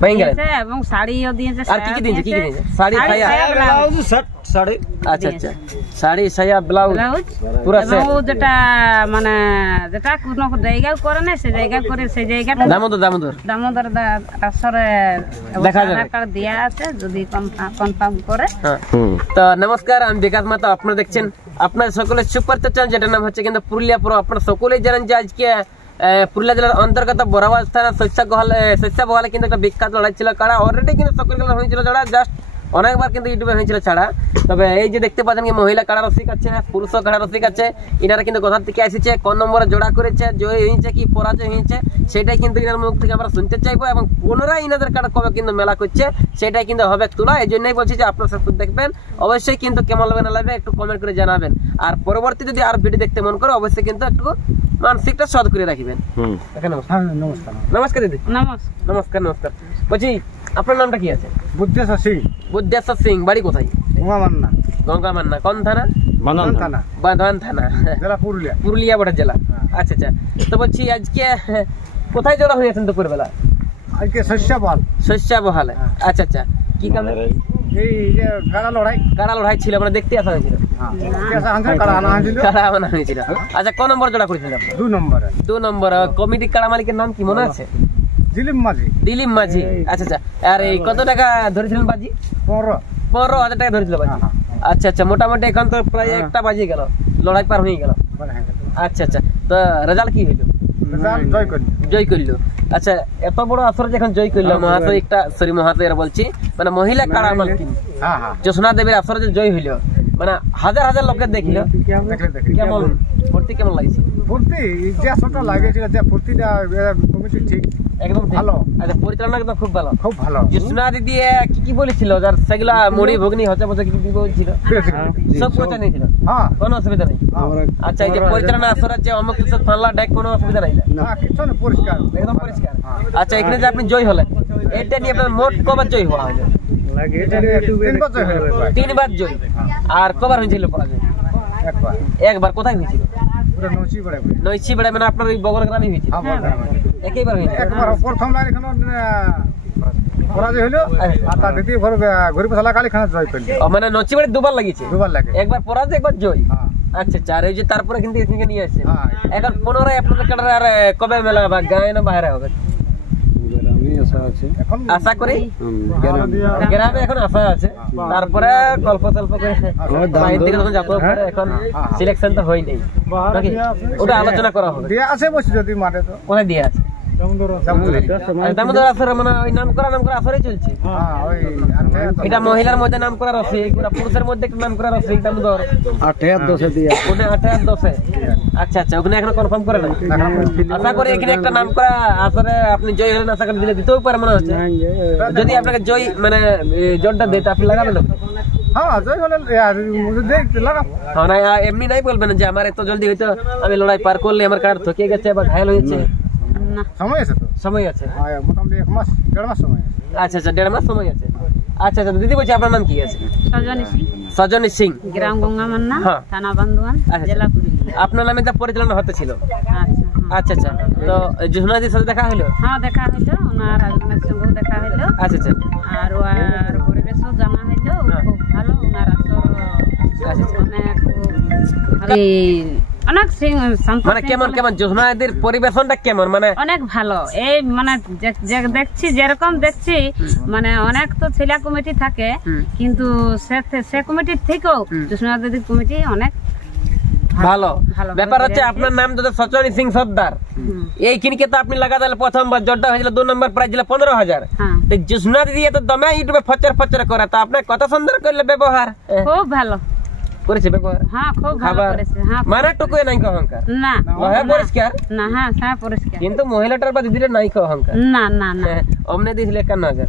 ভেঙে গেলেন এবং শাড়িও দিয়েছে। আর কি কি দিয়েছে? কি কি দিয়েছে? শাড়ি, সায়া, ব্লাউজ, শার্ট, শাড়ি। আচ্ছা আচ্ছা, শাড়ি, সায়া, ব্লাউজ পুরো সেট। এবং যেটা মানে যেটা কোনো জায়গায় করে না, সেই জায়গায় করে সেই জায়গাটা দামোদর আসরে দেখা যাবে। আধার কার্ড দেয়া আছে, যদি কনফার্ম করে। তো নমস্কার, আমি বিকাশ মাতা। আপনারা দেখছেন আপনার সকলের সুপার চ্যানেল, যেটার নাম হচ্ছে কিন্তু পুরুলিয়া পুরো। আপনারা সকলেই জানেন যে আজকে পুরুলিয়া জেলার অন্তর্গত বড়াবাজ থানা শস্যা বহালে কিন্তু একটা বিখ্যাত লড়াই ছিল কাড়া। অলরেডি কিন্তু সকল খেলা হয়েছিল ছাড়া, জাস্ট অনেকবার কিন্তু ইউটিউবে হয়েছিল ছাড়া। তবে এই যে দেখতে পাচ্ছেন মহিলা কাড়া রসিক আছে, পুরুষ কাড়া রসিক আছে। ইনারা কিন্তু কোথা থেকে এসেছে, কোন নম্বরে জোড়া করেছে, জয় হয়েছে কি পরাজয় হয়েছে, সেটাই কিন্তু ইনার মুখ থেকে আমরা শুনতে চাইবো। এবং পুনরায় ইনাদের কাড়া কবে কিন্তু মেলা করছে সেটাই কিন্তু হবে তোলা। এই জন্যই বলছি যে আপনারা সব দেখবেন, অবশ্যই কিন্তু কেমন লাগবে না লাগবে একটু কমেন্ট করে জানাবেন। আর পরবর্তী যদি আর ভিডিও দেখতে মন করে অবশ্যই কিন্তু একটু মানসিকটা সদ করে রাখবেন। নমস্কার দিদি। নমস্কার। বলছি আপনার নামটা কি আছে? বুদ্ধেশ্বর সিং। বুদ্ধেশ্বর সিং, বাড়ি কোথায়? গঙ্গামান্না। কোন থানা? বাঁধওয়ান থানা, জেলা পুরুলিয়া। পুরুলিয়া বড় জেলা। আচ্ছা আচ্ছা। তো বলছি আজকে কোথায় জড়া হয়েছেন দুপুর বেলা? আজকে শস্যা বহালে। আচ্ছা আচ্ছা। কি কারণে? এই যে কাড়া লড়াই ছিল, মানে দেখতে আসা হয়েছিল। কাড়া আনা হয়েছিল। আচ্ছা, কোন নম্বর জোড়া করেছিলেন আপনি? 2 নম্বর। কমিটি কাড়া মালিকের নাম কি মনে আছে? দিলীপ মাঝি। আচ্ছা আচ্ছা। আর এই কত টাকা ধরেছিলেন বাজি? 15,000 টাকা ধরেছিল বাজি। আচ্ছা আচ্ছা। মোটামুটি এখন তো প্রায় 1টা বাজে গেল, লড়াই পার হয়ে গেল। আচ্ছা আচ্ছা। তো রেজাল্ট কি হইল? জয় করলো। আচ্ছা, এত বড় আসর যখন জয় করলো মহাশয়, একটা মহাশয় বলছি মানে মহিলা কাড়া মালকিন জোসনা দেবীর আসরে যে জয় হইল, মানে হাজার হাজার লোকের দেখিল, কেমন ফুর্তি কেমন লাগছে? ফুর্তি যে আসরটা লাগেছিল, যে ফুর্তিটা কমিটি ঠিক একদম ভালো। আচ্ছা, পরিচালনা কিন্তু খুব ভালো। জোসনা দিদি কি বলেছিল, যার সেগুলা মুড়ি ভগ্নি হচ্ছে বলছে, কি বলছিল? সব পৌঁছে নিয়েছিল, কোনো অসুবিধা নেই। আচ্ছা, এই যে পরিচালনা আসরের যে অমুক কিছু ফানলা ডেক, কোনো অসুবিধা নাই? পরিষ্কার, একদম পরিষ্কার। আচ্ছা, এখানে যে আপনি জয় হলেন, এটা নিয়ে আপনার মোট কবার জয় হওয়া হলো? 3বার জয়। আর কবার হয়েছিল পরাজয়? একবার। কোথায় হয়েছিল? নৈশিবাড়া, মানে আপনার ওই বগল গ্রামে হয়েছিল? একবার হয়েছিল। প্রথম বার এখানে পরাজয় হইলো, আর তার দ্বিতীয় ঘুরি পছলা কালী খানা জয় করল। মানে নচিবাড়ি 2বার লাগিয়েছে? 2বার লাগে। একবার পরাজয়, একবার জয়। আচ্ছা আচ্ছা। আর ওই যে তারপরে কিন্তু এখানে নিয়ে আসে। এখন পুনরায় আপনাদের কাটার আর কবে মেলা বা গায়ে না বাইরে হবে? আশা করি গ্রামে এখন আশা আছে, তারপরে গল্প টল্প করে বাইরে থেকে যখন যাবো, এখন সিলেকশন তো হয়নি, ওটা আলোচনা করা হবে। কোথায় দিয়ে আছে? দামোদর আসর, মানে ওই নাম করা আসরে চলছে। এটা মহিলার মধ্যে নাম করা রসিক, পুরুষের মধ্যে নাম করা রসিক দামোদর 8-10 দিয়ে। ওটা 8-10। আচ্ছা আচ্ছা। ওখানে এখন কনফার্ম করে না? আশা করি এখানে একটা নাম করা আসরে আপনি জয় হলেন, আশা করি দিলে দিতেও পারে মনে হচ্ছে। যদি আপনাকে জয় মানে জোরটা দেয়, আপনি লাগাবেন? এমনি নাই বলবেন যে আমার এত জলদি হয়তো আমি লড়াই পার করলে আমার কার্ড থকে গেছে বা ঘায়ল হয়েছে? সময় আছে মোটামুটি 1-1.5 মাস সময় আছে। আচ্ছা আচ্ছা, 1.5 মাস সময় আছে। আচ্ছা আচ্ছা। দিদি বলছি আপনার নাম কি আছে? সজনী সিং, গ্রাম গঙ্গামান্না, থানা বাঁধওয়ান, জেলা পুরুলিয়া। আপনার নামে তো পরিচালনা হতে ছিল? আচ্ছা আচ্ছা। তো জোসনা দিদির সাথে দেখা হলো? হ্যাঁ, দেখা হইলো। ওনার হাজবেন্ডের সঙ্গেও দেখা হইলো। আচ্ছা আচ্ছা। আর ওর পরিবেশও জানা হইলো, খুব ভালো। ওনার অনেক মানে কেমন জোসনাদের পরিবেশনটা কেমন? মানে অনেক ভালো। এই মানে দেখছি, যেরকম দেখছি, মানে অনেক তো ছেলে কমিটি থাকে, কিন্তু সে কমিটির থেকেও জোসনাদের কমিটি অনেক ভালো। ব্যাপার হচ্ছে আপনার নাম তো সচনী সিং সর্দার, এইখানকে তো আপনি লাগা দিলে প্রথমবার জোরটা হয়েছিল, 2 নম্বর প্রাইজ ছিল 15,000। তো জোসনা দিদি এত দমে ইউটিউবে ফচর করে, তো আপনার কত সুন্দর করলে ব্যবহার, খুব ভালো করেছে ব্যবহার। হ্যাঁ, খুব ভালো করেছে। হ্যাঁ, মানে টুকুই নাই অহংকার না, হ্যাঁ পরিষ্কার না। হ্যাঁ, হ্যাঁ পরিষ্কার। কিন্তু মহিলাটার বা দিদির নাই অহংকার। না না না। অমনে দিয়েছিল 51,000,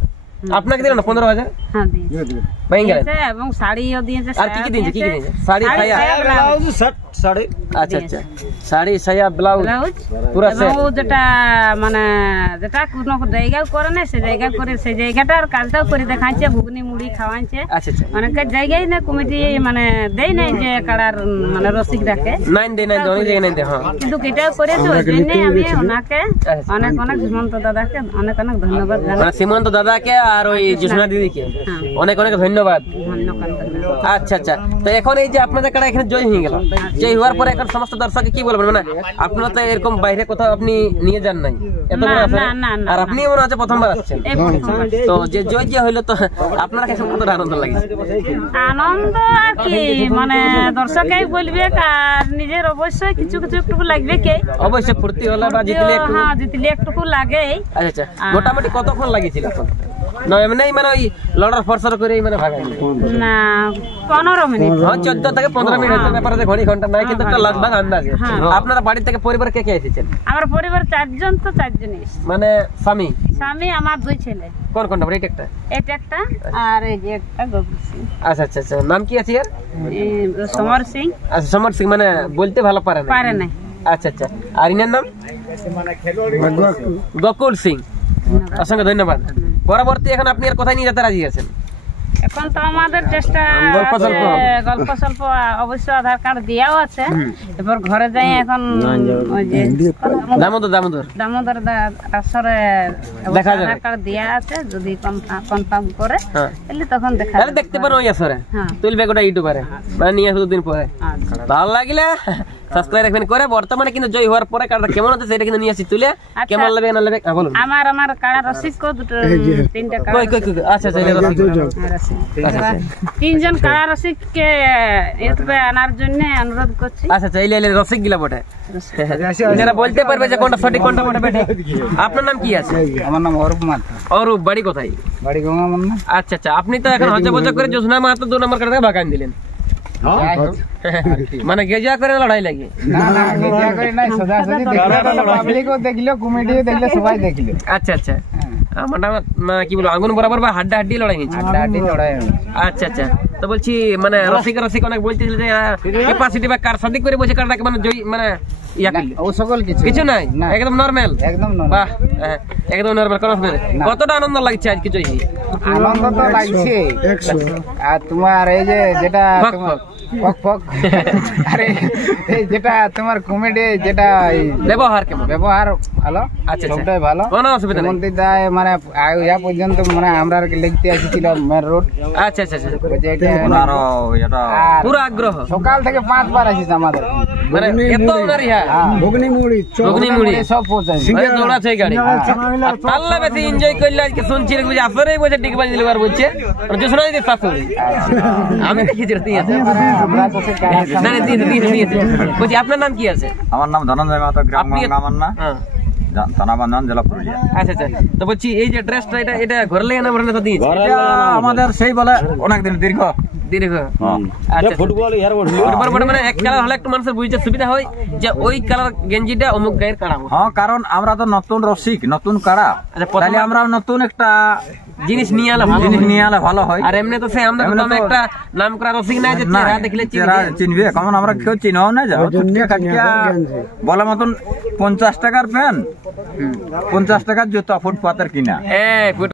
আপনাকে দিল না 15,000? হ্যাঁ দিয়েছে। এবং শাড়িও দিয়েছে। আর কি কি দিয়েছে? শাড়ি, সায়া, ব্লাউজ, শার্ট, শাড়ি আচ্ছা আচ্ছা শাড়ি সায়া ব্লাউজ ব্লাউজ পুরা এবং ও যেটা মানে যেটা কোনো জায়গাও করে না সে জায়গা করে সেই জায়গাটার কাজটাও করে দেখাচ্ছে ঘুগনি মুড়ি খাওয়াচ্ছে আচ্ছা আচ্ছা অনেকের জায়গায় না কমিটি মানে দেয় নাই যে কাড়ার মানে রসিক ডাকে নাইন দে অনেক জায়গায় নাইন দে হ্যাঁ কিন্তু এটাও করেছে ওই জন্য আমি ওনাকে অনেক অনেক সীমন্ত দাদাকে অনেক অনেক ধন্যবাদ জানাই মানে সীমন্ত দাদাকে আর ওই জোসনা দিদিকে অনেক অনেক ধন্যবাদ। ধন্যবাদ। আচ্ছা আচ্ছা তো এখন এই যে আপনাদের কাড়া এখানে জয় হয়ে গেল, জয় হওয়ার পরে এখন সমস্ত দর্শককে কি বলবেন? মানে আপনারা তো এরকম বাইরে কোথাও আপনি নিয়ে যান নাই এত বড় আসরে, আর আপনি মনে হচ্ছে প্রথমবার আসছেন, এই প্রথমবার। তো যে জয় যে হইলো তো আপনার কাছে কতটা আনন্দ লাগছে? আনন্দ আর কি মানে দর্শকেই বলবে আর নিজের অবশ্যই কিছু কিছু একটু লাগবে কে অবশ্যই ফুর্তি হলে বা জিতলে একটু। হ্যাঁ জিতলে একটু লাগেই। আচ্ছা আচ্ছা মোটামুটি কতক্ষণ লাগিয়েছিল এখন? না এমনি মানে ওই লড়ার ফরসর করে মানে ভাগাই না 15 মিনিট, হ্যাঁ 14 থেকে 15 মিনিট হতে ব্যাপারে ঘড়ি ঘন্টা নাই, কিন্তু একটা লাগভাগ আন্দাজে। আপনারা বাড়ি থেকে পরিবার কে কে এসেছেন? আমার পরিবার 4 জন, তো 4 জনই এসেছে। মানে স্বামী স্বামী আমার 2 ছেলে, কোন কোনটা? এটা একটা, এটা একটা আর এই যে একটা গগন সিং। আচ্ছা আচ্ছা আচ্ছা নাম কি আছে এর? সমর সিং। আচ্ছা সমর সিং, মানে বলতে ভালো পারে না? পারে না। আচ্ছা আচ্ছা আর ইনার নাম? গকুল সিং। অসংখ্য ধন্যবাদ। পরবর্তী এখন আপনি আর কোথায় নিয়ে যেতে রাজি আছেন? এখন তো আমাদের চেষ্টা গল্প স্বল্প। গল্প স্বল্প অবশ্য আধার কার্ড দেওয়াও আছে, এবার ঘরে যাই এখন ওই যে দামোদর দামোদর আসরে দেখা যাবে। আধার কার্ড দেওয়া আছে, যদি কনফার্ম করে হ্যাঁ তাহলে তখন দেখা তাহলে যাবে। দেখতে পারো ওই আসরে হ্যাঁ। তুলবে গোটা ইউটিউবারে, মানে নিয়ে আসবো দুদিন পরে। আচ্ছা। ভালো লাগলে সাবস্ক্রাইব রাখবেন করে। বর্তমানে কিন্তু জয় হওয়ার পরে কার্ডটা কেমন হচ্ছে সেটা কিন্তু নিয়ে আসি তুলে, কেমন লাগবে না লাগবে বলুন। আমার কাড়া রসিক কো দুটো 3টা কাড়া কই কই কই আচ্ছা আচ্ছা এটা রসিক। রসিক 3 জন কাড়া রসিককে ইউটিউবে আনার জন্য অনুরোধ করছি। আচ্ছা আচ্ছা এই রসিক গিলা বটে, যারা বলতে পারবে যে কোনটা সঠিক কোনটা বটে বেটে। আপনার নাম কি আছে? আমার নাম অরূপ মাহাতো, অরূপ, বাড়ি কোথায়? বাড়ি গঙ্গামন্না। আচ্ছা আচ্ছা আপনি তো এখন হজা বজা করে জোসনা মাহাতো 2 নম্বর কার্ডে ভাগান দিলেন, মানে গেজা করে লড়াই লাগে। না না গেজিয়া করে নাই, সোজাসুজি দেখলে পাবলিকও দেখলো, কমিটিও দেখলে, সবাই দেখলো। আচ্ছা আচ্ছা আমারটা কি বলবো আগুন বরাবর বা হাড্ডা হাড্ডি লড়াই হয়েছে? হাড্ডাহাড্ডি লড়াই হয়েছে। আচ্ছা আচ্ছা তো বলছি মানে রসিক অনেক বলতেছিল যে ক্যাপাসিটি বা কার সঠিক করে বসে কারটাকে মানে জয় মানে ইয়া করলে ও সকল কিছু নাই, না। একদম নরমাল। একদম নরমাল। বাহ একদম নরমাল কোনো অসুবিধা নেই। কতটা আনন্দ লাগছে আজকে জয়? আনন্দ তো লাগছে। আর তোমার এই যে যেটা ফক তোমার ফক। ফক ফক আরে এই যেটা তোমার কমেডি যেটা এই ব্যবহার কেমন? ব্যবহার ভালো, আচ্ছা, সবটাই ভালো, কোনো অসুবিধা নেই। মন্ত্রী দায় মানে ইয়া পর্যন্ত মানে আমরা লিখতে আসছিল মেন রোড, আচ্ছা আচ্ছা আচ্ছা আর পুরো আগ্রহ সকাল থেকে 5 বার আসিস আমাদের, মানে এত উনারি হ্যাঁ ঘুগনি মুড়ি সব পৌঁছাই দৌড়াচ্ছে এই গাড়ি। আল্লাহ বেশি এনজয় করলে আজকে শুনছি এরকম যে আসরেই বসে ডিগবাজি দিলবার বলছে জোসনা দিদি শাশুড়ি, আমি দেখেছি ঠিক আছে। আমরা তো সে না না দিয়েছে বলছি আপনার নাম কি আছে? আমার নাম ধনঞ্জয় মাহাতো, গ্রাম আপনি গঙ্গামান্না, হ্যাঁ থানা বান্ধন, জেলা পুরুলিয়া। আচ্ছা আচ্ছা তো বলছি এই যে ড্রেসটা এটা ঘরে লেগে না বলে তো দিয়েছে? এটা আমাদের সেই বলে অনেকদিন দীর্ঘ আচ্ছা ফুটবল মানে এক কালার হলে একটু মানুষের বুঝতে সুবিধা হয় যে ওই কালার গেঞ্জিটা অমুক গায়ের কাড়া। হ্যাঁ, কারণ আমরা তো নতুন রসিক, নতুন কাড়া, তাহলে আমরা নতুন একটা জিনিস নিয়ে আলে ভালো হয়। আর এমনি তো সে আমরা একটা নাম করা রসিক নাই যে চেহারা দেখলে চিনবে, কারণ আমরা কেউ চিনাও না যাও বলা মতন 50 টাকার প্যান্ট, 50 টাকার জুতা, ফুটপাতের কিনা।